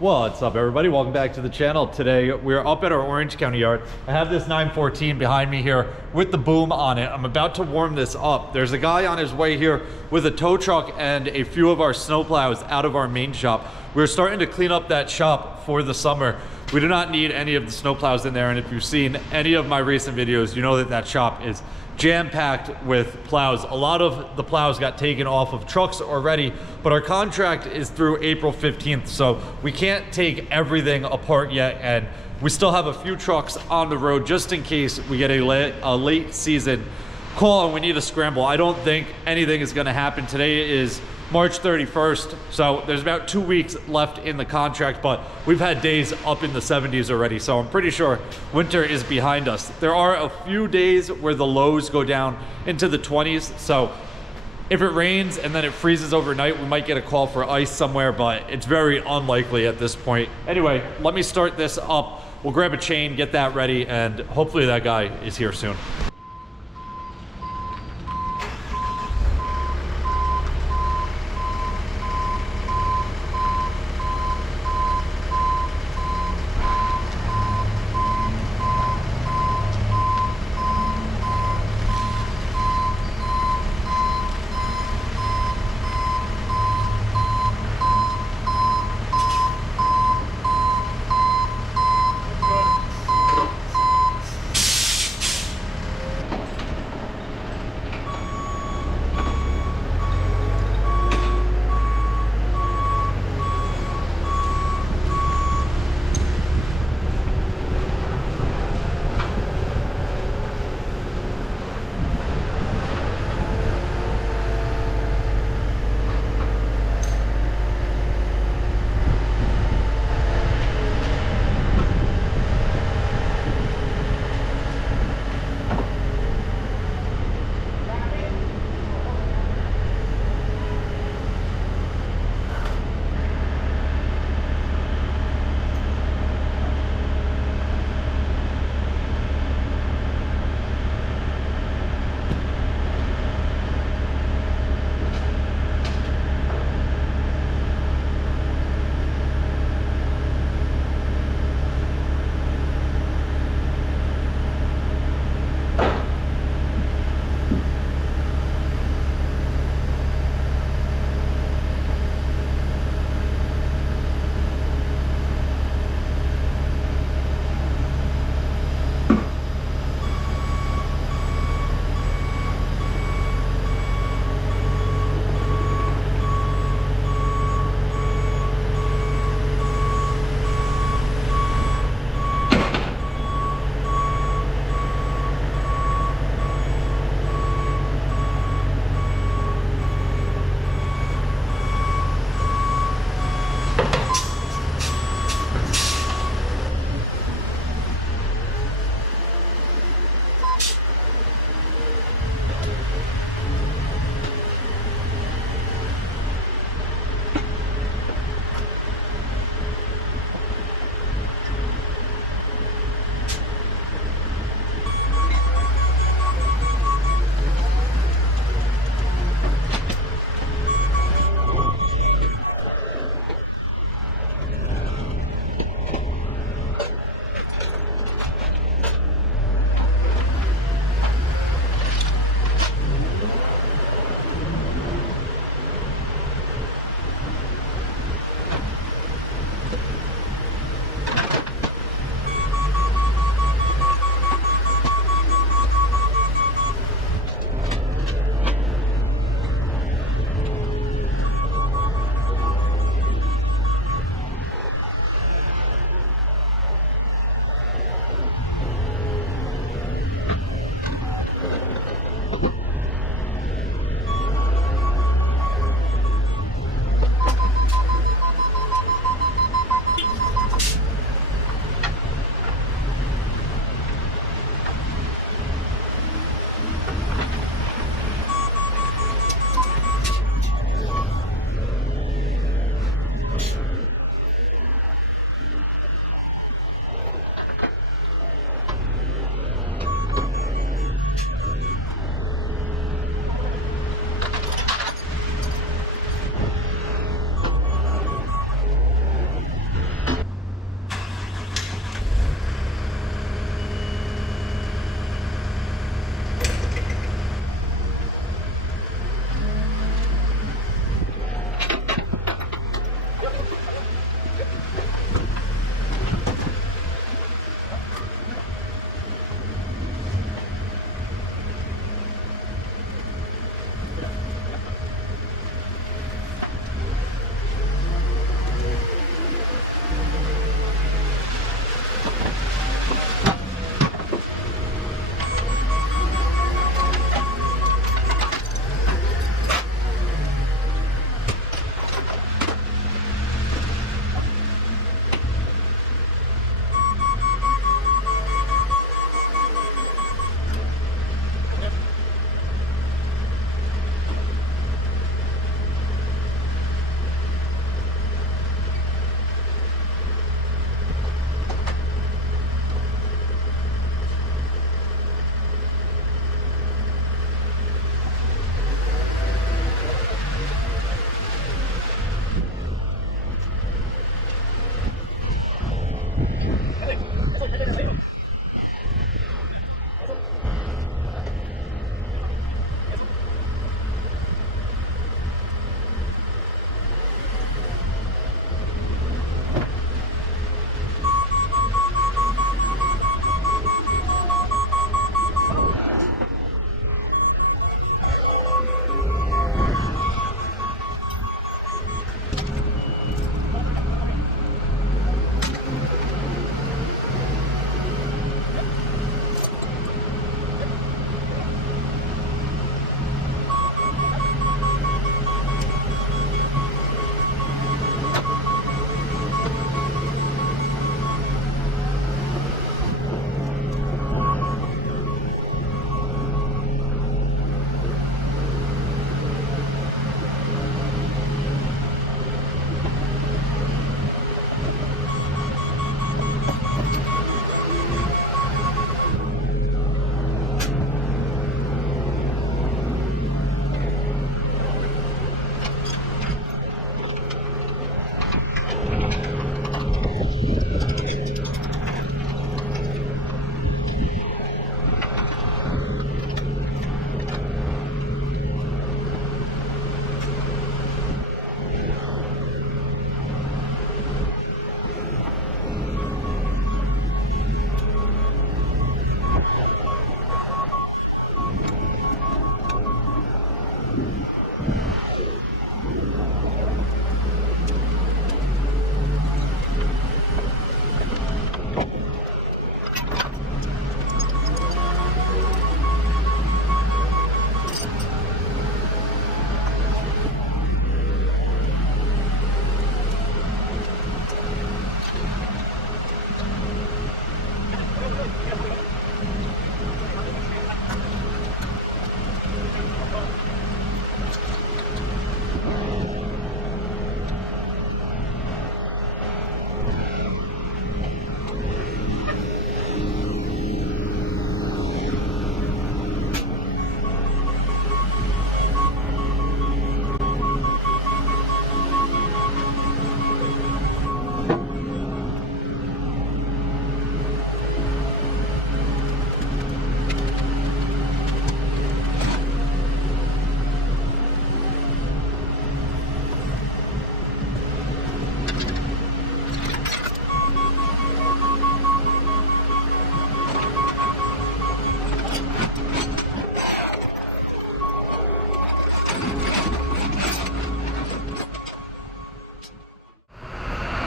What's up, everybody? Welcome back to the channel. Today we're up at our Orange County yard. I have this 914 behind me here with the boom on it. I'm about to warm this up. There's a guy on his way here with a tow truck and a few of our snowplows out of our main shop. We're starting to clean up that shop for the summer. We do not need any of the snowplows in there, and if you've seen any of my recent videos, you know that that shop is jam-packed with plows. A lot of the plows got taken off of trucks already, but our contract is through April 15th, so we can't take everything apart yet, and we still have a few trucks on the road just in case we get a late season call and we need to scramble. I don't think anything is gonna happen. Today is March 31st, so there's about 2 weeks left in the contract, but we've had days up in the 70s already, so I'm pretty sure winter is behind us. There are a few days where the lows go down into the 20s, so if it rains and then it freezes overnight, we might get a call for ice somewhere, but it's very unlikely at this point. Anyway, let me start this up. We'll grab a chain, get that ready, and hopefully that guy is here soon.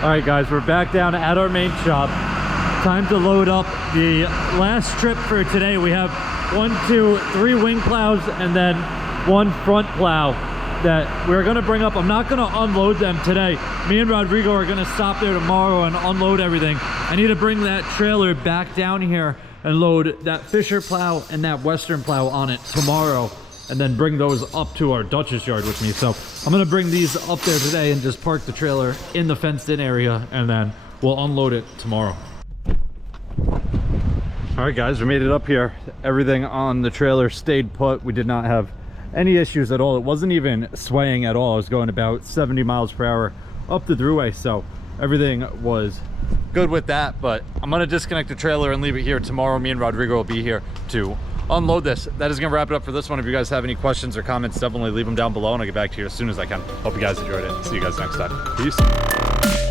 All right, guys, we're back down at our main shop. Time to load up the last trip for today. We have 1, 2, 3 wing plows and then 1 front plow that we're gonna bring up. I'm not gonna unload them today. Me and Rodrigo are gonna stop there tomorrow and unload everything. I need to bring that trailer back down here and load that Fisher plow and that Western plow on it tomorrow, and then bring those up to our Dutchess yard with me. So I'm gonna bring these up there today and just park the trailer in the fenced in area, and then we'll unload it tomorrow. All right, guys, we made it up here. Everything on the trailer stayed put. We did not have any issues at all. It wasn't even swaying at all. I was going about 70 miles per hour up the thruway, so everything was good with that. But I'm gonna disconnect the trailer and leave it here. Tomorrow me and Rodrigo will be here to unload this. That is gonna wrap it up for this one. If you guys have any questions or comments, definitely leave them down below and I'll get back to you as soon as I can. Hope you guys enjoyed it. See you guys next time. Peace.